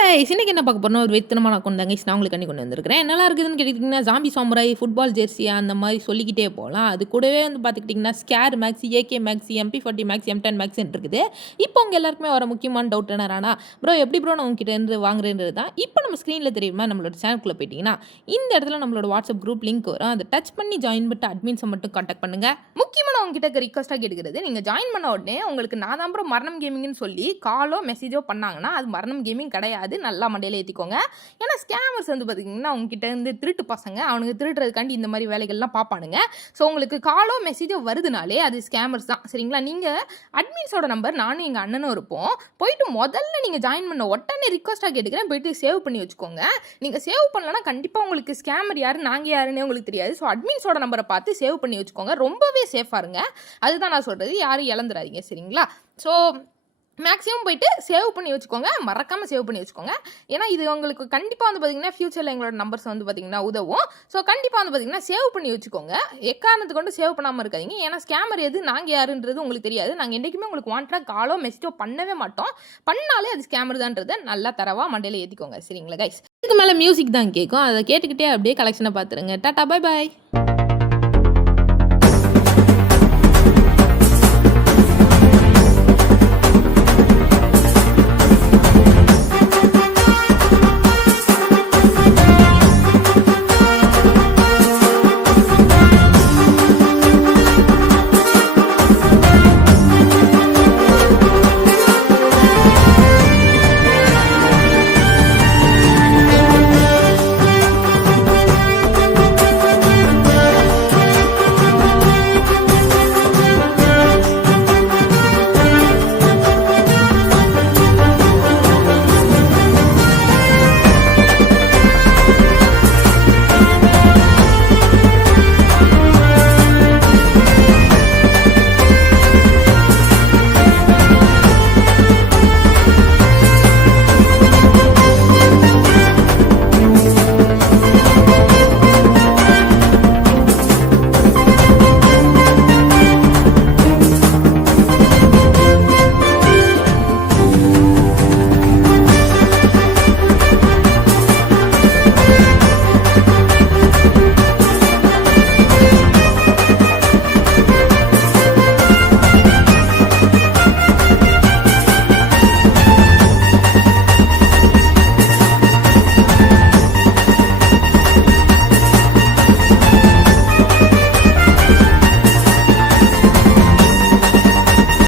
Guys இன்னைக்கு என்ன பார்க்க போறோம்னா ஒரு வெத்தனமான அக்கௌண்ட் தாங்க நான் உங்களுக்கு கொண்டு வந்திருக்கிறேன். நல்லா இருக்குதுன்னு கேட்டிங்கன்னா ஜாம்பி சாமுராய் ஃபுட்பால் ஜெர்சி அந்த மாதிரி சொல்லிக்கிட்டே போகலாம். அது கூடவே வந்து பார்த்துக்கிட்டிங்கன்னா SCAR maxi, AK maxi, MP40 max, M10 மேக்ஸ்ன்னு இருக்குது. இப்போ உங்கள் எல்லாருக்குமே வர முக்கியமான டவுட் என்னன்னா, ப்ரோ எப்படி ப்ரோ நான் உங்ககிட்ட இருந்து வாங்குறேன்றது தான். இப்போ நம்ம ஸ்க்ரீனில் தெரியுமா நம்மளோட சேனலுக்குள்ளே போயிட்டீங்கன்னா இந்த இடத்துல நம்மளோட வாட்ஸ்அப் குரூப் லிங்க் வரும். அதை டச் பண்ணி ஜாயின் பண்ணிட்டு அட்மின்ஸை மட்டும் கான்டாக்ட் பண்ணுங்கள். முக்கியமாக நான் உங்ககிட்ட ரிக்வஸ்ட்டாக கேட்குறது, நீங்கள் ஜாயின் பண்ண உடனே உங்களுக்கு நான் தான் ப்ரோ மரணம் கேமிங்னு சொல்லி காலோ மெசேஜோ பண்ணாங்கன்னா அது மரணம் கேமிங் கிடையாது. நல்லா மண்டையில் ஏற்றிக்கோங்க. ஏன்னா ஸ்கேமர்ஸ் வந்து பார்த்திங்கன்னா உங்ககிட்ட இருந்து திருட்டு பசங்க அவனுக்கு திருட்டுறதுக்காண்டி இந்த மாதிரி வேலைகள்லாம் பார்ப்பானுங்க. ஸோ உங்களுக்கு காலோ மெசேஜோ வருதுனாலே அது ஸ்கேமர்ஸ் தான். சரிங்களா? நீங்கள் அட்மின்ஸோட நம்பர் நானும் எங்கள் அண்ணனும் இருப்போம். போயிட்டு முதல்ல நீங்கள் ஜாயின் பண்ண உடனே ரிக்வஸ்ட்டாக கேட்டுக்கிறேன், போயிட்டு சேவ் பண்ணி வச்சுக்கோங்க. நீங்கள் சேவ் பண்ணலன்னா கண்டிப்பாக உங்களுக்கு ஸ்கேமர் யார் நாங்கள் யாருன்னே உங்களுக்கு தெரியாது. ஸோ அட்மின்ஸோட நம்பரை பார்த்து சேவ் பண்ணி வச்சுக்கோங்க. ரொம்பவே சேஃபாக இருங்க. அதுதான் நான் சொல்கிறது. யாரும் இழந்துடாதீங்க. சரிங்களா? ஸோ மேக்ஸிமம் போயிட்டு சேவ் பண்ணி வச்சுக்கோங்க. மறக்காமல் சேவ் பண்ணி வச்சுக்கோங்க. ஏன்னா இது உங்களுக்கு கண்டிப்பாக வந்து பார்த்திங்கன்னா ஃபியூச்சரில் எங்களோட நம்பர்ஸ் வந்து பார்த்திங்கன்னா உதவும். ஸோ கண்டிப்பாக வந்து பார்த்திங்கன்னா சேவ் பண்ணி வச்சுக்கோங்க. எக்காரணத்து கொண்டு சேவ் பண்ணாமல் இருக்காதிங்க. ஏன்னா ஸ்கேமர் எது நாங்கள் யாருன்றது உங்களுக்கு தெரியாது. நாங்கள் என்றைக்குமே உங்களுக்கு வாண்டடாக காலோ மெசேஜோ பண்ணவே மாட்டோம். பண்ணாலே அது ஸ்கேமர் தான்றதை நல்லா தரவா மண்டையில் ஏற்றிக்கோங்க. சரிங்களா கைஸ்? இதுக்கு மேலே மியூசிக் தான் கேட்கும். அதை கேட்டுக்கிட்டே அப்படியே கலெக்ஷனை பார்த்துருங்க. Tata bye bye.